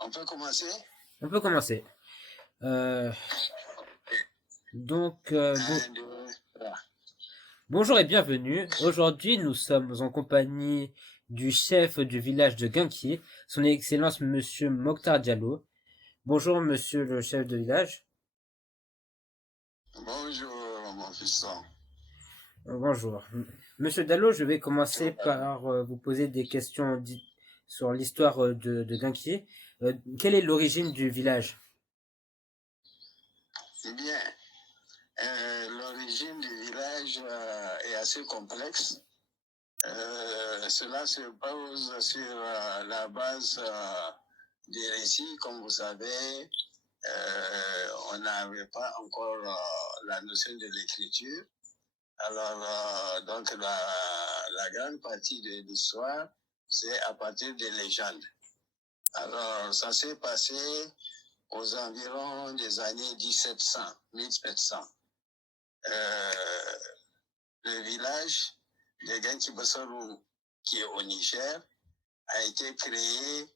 On peut commencer? On peut commencer. Euh, Un, deux, trois. bonjour et bienvenue. Aujourd'hui, nous sommes en compagnie du chef du village de Guinquier, son Excellence Monsieur Mokhtar Diallo. Bonjour Monsieur le chef de village. Bonjour, mon fiston. Bonjour. Monsieur Diallo, je vais commencer par vous poser des questions sur l'histoire de Guinquier. Quelle est l'origine du village? Bien. L'origine du village est assez complexe. Cela se pose sur la base des récits. Comme vous savez, on n'avait pas encore la notion de l'écriture. Alors, donc, la grande partie de l'histoire, c'est à partir des légendes. Alors, ça s'est passé aux environs des années 1700. Le village de Genki-Bossorou, qui est au Niger, a été créé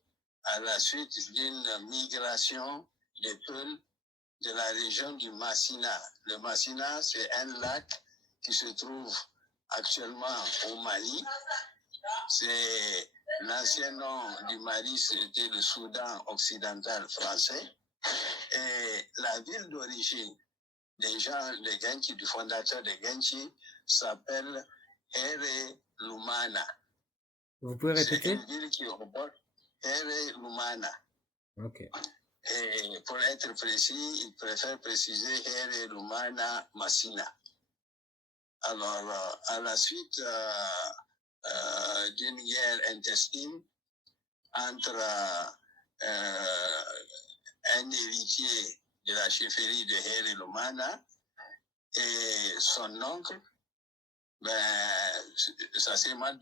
à la suite d'une migration des peuples de la région du Massina. Le Massina, c'est un lac qui se trouve actuellement au Mali. C'est l'ancien nom du Mali, c'était le Soudan occidental français. Et la ville d'origine des gens de Genchi, du fondateur de Genchi, s'appelle Here Lumana. Vous pouvez C'est répéter? une ville qui reporte Here Lumana. Ok. Et pour être précis, il préfère préciser Here Lumana Massina. Alors, à la suite d'une guerre intestine entre un héritier de la chefferie de Here Lumana et son oncle, ben, ça s'est mal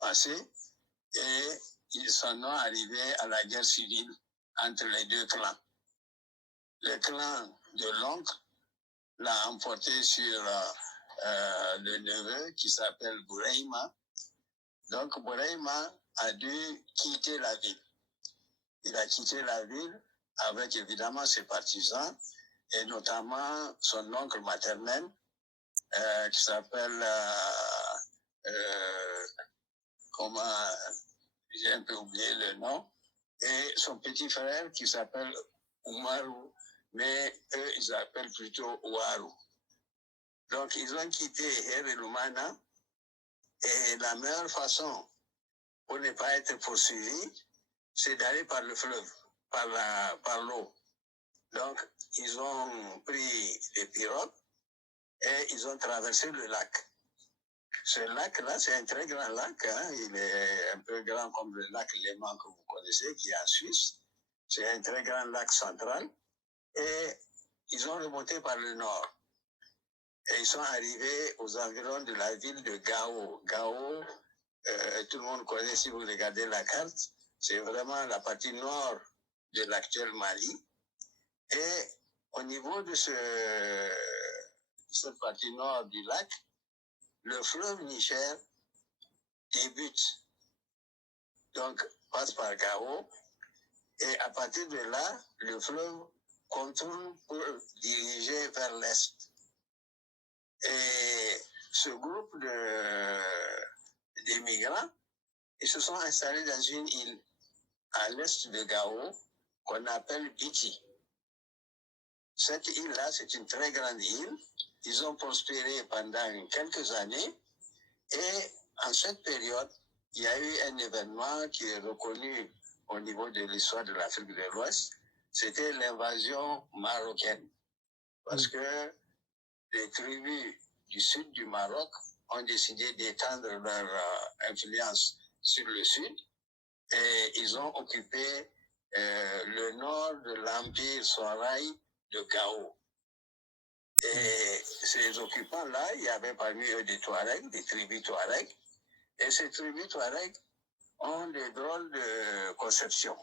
passé et ils sont arrivés à la guerre civile entre les deux clans. Le clan de l'oncle l'a emporté sur le neveu qui s'appelle Boureima. Donc Boureima a dû quitter la ville. Il a quitté la ville avec évidemment ses partisans et notamment son oncle maternel qui s'appelle comment j'ai un peu oublié le nom, et son petit frère qui s'appelle Umaru, mais eux ils appellent plutôt Ouaru. Donc ils ont quitté Herelumana et la meilleure façon pour ne pas être poursuivi, c'est d'aller par le fleuve, par l'eau. Donc ils ont pris des pirogues et ils ont traversé le lac. Ce lac-là, c'est un très grand lac. Hein. Il est un peu grand comme le lac Léman que vous connaissez, qui est en Suisse. C'est un très grand lac central. Et ils ont remonté par le nord. Et ils sont arrivés aux environs de la ville de Gao. Gao, tout le monde connaît si vous regardez la carte. C'est vraiment la partie nord de l'actuel Mali. Et au niveau de cette partie nord du lac, le fleuve Niger débute, donc passe par Gao, et à partir de là, le fleuve contourne pour diriger vers l'est. Et ce groupe des migrants, ils se sont installés dans une île à l'est de Gao qu'on appelle Biti. Cette île-là, c'est une très grande île. Ils ont prospéré pendant quelques années et en cette période, il y a eu un événement qui est reconnu au niveau de l'histoire de l'Afrique de l'Ouest. C'était l'invasion marocaine. Parce que les tribus du sud du Maroc ont décidé d'étendre leur influence sur le sud et ils ont occupé le nord de l'empire Soraï de Gao. Et ces occupants-là, il y avait parmi eux des Touaregs, des tribus Touaregs. Et ces tribus Touaregs ont des drôles de conception.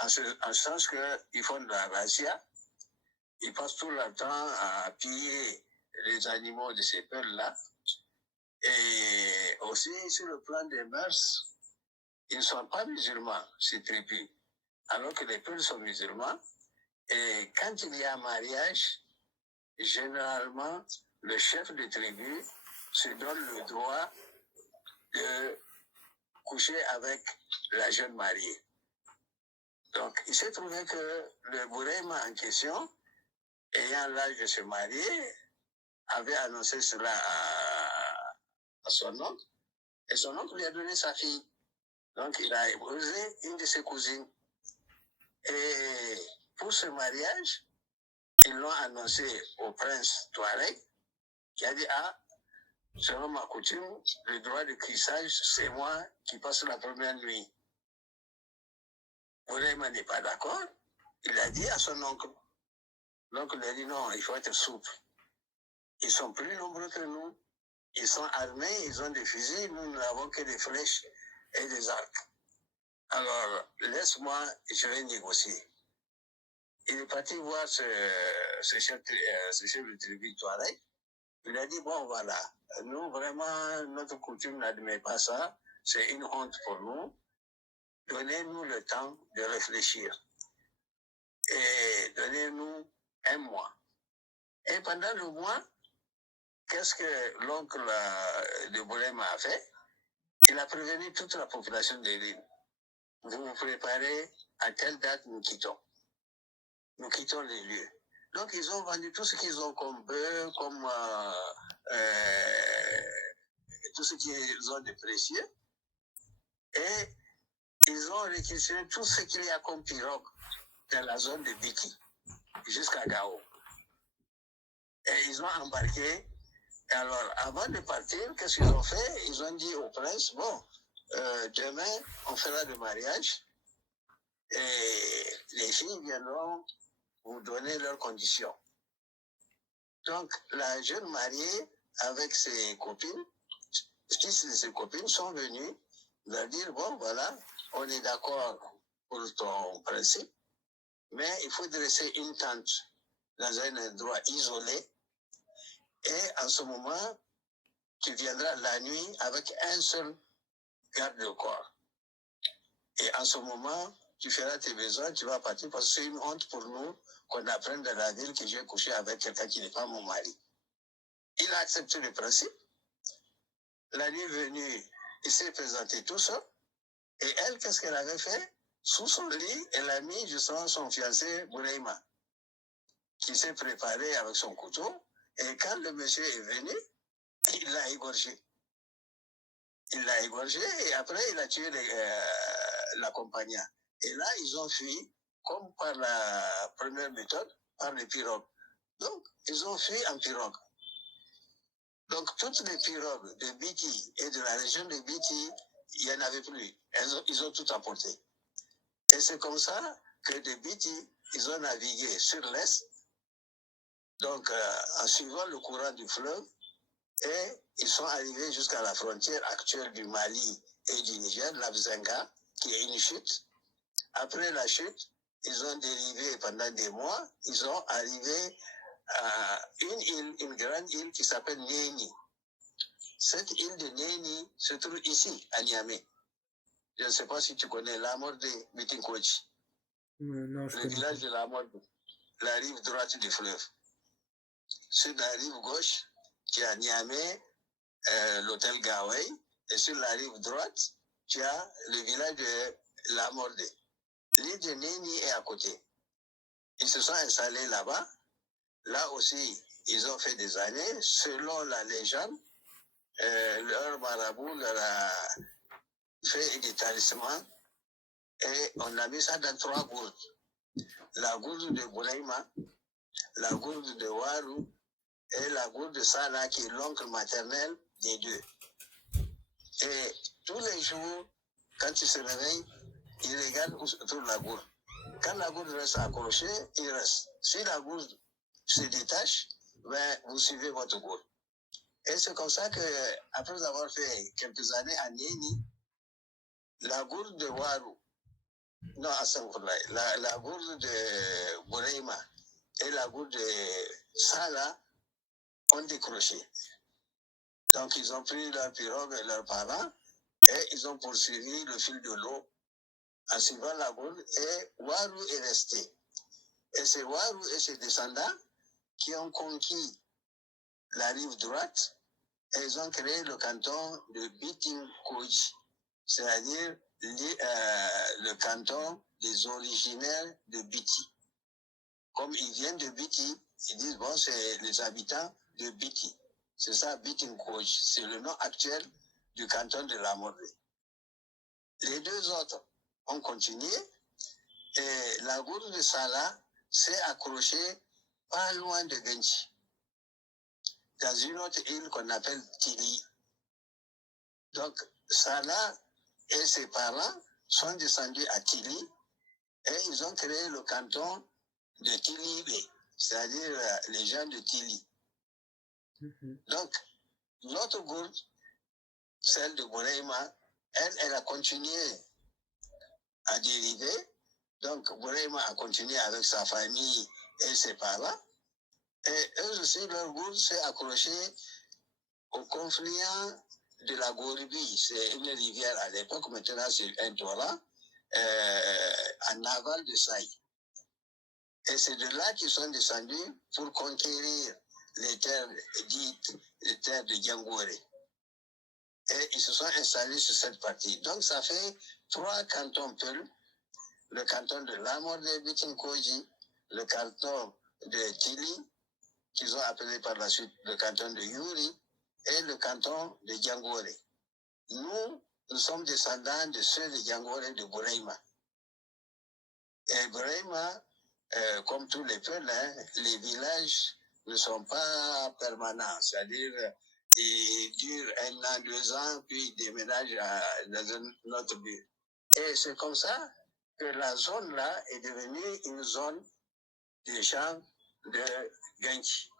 En ce sens qu'ils font de la razzia, ils passent tout leur temps à piller les animaux de ces peuples-là. Et aussi, sur le plan des mœurs, ils ne sont pas musulmans, ces tribus, alors que les peuples sont musulmans. Et quand il y a un mariage, généralement, le chef de tribu se donne le droit de coucher avec la jeune mariée. Donc, il s'est trouvé que le Bourema en question, ayant l'âge de se marier, avait annoncé cela à son oncle, et son oncle lui a donné sa fille. Donc, il a épousé une de ses cousines. Et pour ce mariage, ils l'ont annoncé au prince Touareg, qui a dit, ah, selon ma coutume, le droit de crissage, c'est moi qui passe la première nuit. Bourema n'est pas d'accord. Il a dit à son oncle. L'oncle lui a dit, non, il faut être souple. Ils sont plus nombreux que nous. Ils sont armés, ils ont des fusils, nous n'avons que des flèches et des arcs. Alors, laisse-moi, je vais négocier. Il est parti voir ce chef de tribu Touareg. Il a dit, bon, voilà, nous, vraiment, notre coutume n'admet pas ça. C'est une honte pour nous. Donnez-nous le temps de réfléchir. Et donnez-nous un mois. Et pendant le mois, qu'est-ce que l'oncle de Bourema a fait? Il a prévenu toute la population de l'île. Vous vous préparez, à telle date, nous quittons. Nous quittons les lieux. Donc, ils ont vendu tout ce qu'ils ont comme beurre, comme tout ce qu'ils ont de précieux. Et ils ont réquisitionné tout ce qu'il y a comme pirogue dans la zone de Biki, jusqu'à Gao. Et ils ont embarqué. Et alors, avant de partir, qu'est-ce qu'ils ont fait? Ils ont dit au prince, bon, demain, on fera le mariage et les filles viendront vous donner leurs conditions. Donc, la jeune mariée, avec ses copines, six de ses copines sont venues leur dire, bon, voilà, on est d'accord pour ton principe, mais il faut dresser une tente dans un endroit isolé. Et en ce moment, tu viendras la nuit avec un seul garde-corps. Et en ce moment, tu feras tes besoins, tu vas partir parce que c'est une honte pour nous qu'on apprenne dans la ville que je vais coucher avec quelqu'un qui n'est pas mon mari. Il a accepté le principe. La nuit venue, il s'est présenté tout seul. Et elle, qu'est-ce qu'elle avait fait? Sous son lit, elle a mis justement son fiancé Bourema, qui s'est préparé avec son couteau. Et quand le monsieur est venu, il l'a égorgé. Il l'a égorgé et après, il a tué l'accompagnant. Et là, ils ont fui, comme par la première méthode, par les pirogues. Donc, ils ont fui en pirogue. Donc, toutes les pirogues de Biti et de la région de Biti, il n'y en avait plus. Ils ont tout emporté. Et c'est comme ça que de Biti, ils ont navigué sur l'est, donc en suivant le courant du fleuve, et ils sont arrivés jusqu'à la frontière actuelle du Mali et du Niger, l'Abzenga, qui est une chute. Après la chute, ils ont dérivé pendant des mois, ils sont arrivés à une île, une grande île qui s'appelle Néni. Cette île de Néni se trouve ici, à Niamey. Je ne sais pas si tu connais la mort de Bitinkochi. Non, Le village de la mort, la rive droite du fleuve. Sur la rive gauche, tu as Niamey, l'hôtel Gawai, et sur la rive droite, tu as le village de la Morde. L'île de Néni est à côté. Ils se sont installés là-bas. Là aussi, ils ont fait des années. Selon la légende, leur marabout leur a fait des talismans et on a mis ça dans 3 gourdes. La gourde de Boulaïma, la gourde de Waru et la gourde de Sala qui est l'oncle maternel des deux. Et tous les jours, quand il se réveille, il regarde où se trouve la gourde. Quand la gourde reste accrochée, il reste. Si la gourde se détache, ben, vous suivez votre gourde. Et c'est comme ça que, après avoir fait quelques années à Néni, la gourde de Waru, non, la gourde de Boreima et la gourde de Sala ont décroché. Donc, ils ont pris leur pirogue et leurs parents Et ils ont poursuivi le fil de l'eau en suivant la gourde et Warou est resté. Et c'est Warou et ses descendants qui ont conquis la rive droite et ils ont créé le canton de Bitinkoji, c'est-à-dire le canton des originaires de Biti. Comme ils viennent de Biti, ils disent, bon, c'est les habitants de Biti. C'est ça, Bitinkoji. C'est le nom actuel du canton de la Mordée. Les deux autres ont continué et la gourde de Sala s'est accrochée pas loin de Genchi, dans une autre île qu'on appelle Tili. Donc, Sala et ses parents sont descendus à Tili et ils ont créé le canton de Tili, c'est-à-dire les gens de Tili. Donc, notre gourde, celle de Boreima, elle a continué à dériver. Donc, Boreima a continué avec sa famille et ses parents. Et eux aussi, leur gourde s'est accrochée au confluent de la Goribi. C'est une rivière à l'époque, maintenant c'est un torrent, en aval de Saï. Et c'est de là qu'ils sont descendus pour conquérir les terres dites, les terres de Djangouere. Et ils se sont installés sur cette partie. Donc ça fait 3 cantons Peul, le canton de Lamorde Bitinkoji, le canton de Tili, qu'ils ont appelé par la suite le canton de Yuri, et le canton de Djangouere. Nous sommes descendants de ceux de Djangouere de Boreima. Et Boreima, comme tous les peuples, les villages ne sont pas permanents. C'est-à-dire, ils durent 1 an, 2 ans, puis ils déménagent dans un autre lieu. Et c'est comme ça que la zone-là est devenue une zone des champs de Genchi.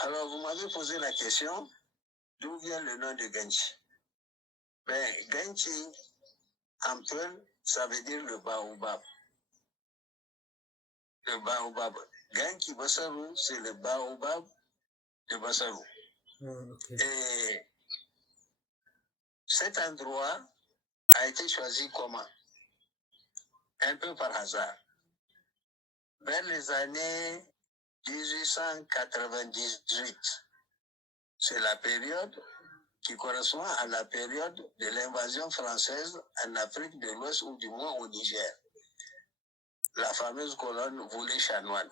Alors, vous m'avez posé la question, d'où vient le nom de Genchi? Ben, Genchi, en Peul, ça veut dire le baobab. Le baobab. Genchi Basaru, c'est le baobab de Basaru. Okay. Et cet endroit a été choisi comment? Un peu par hasard. Vers les années 1898, c'est la période qui correspond à la période de l'invasion française en Afrique de l'Ouest ou du moins au Niger. La fameuse colonne voulait chanoine.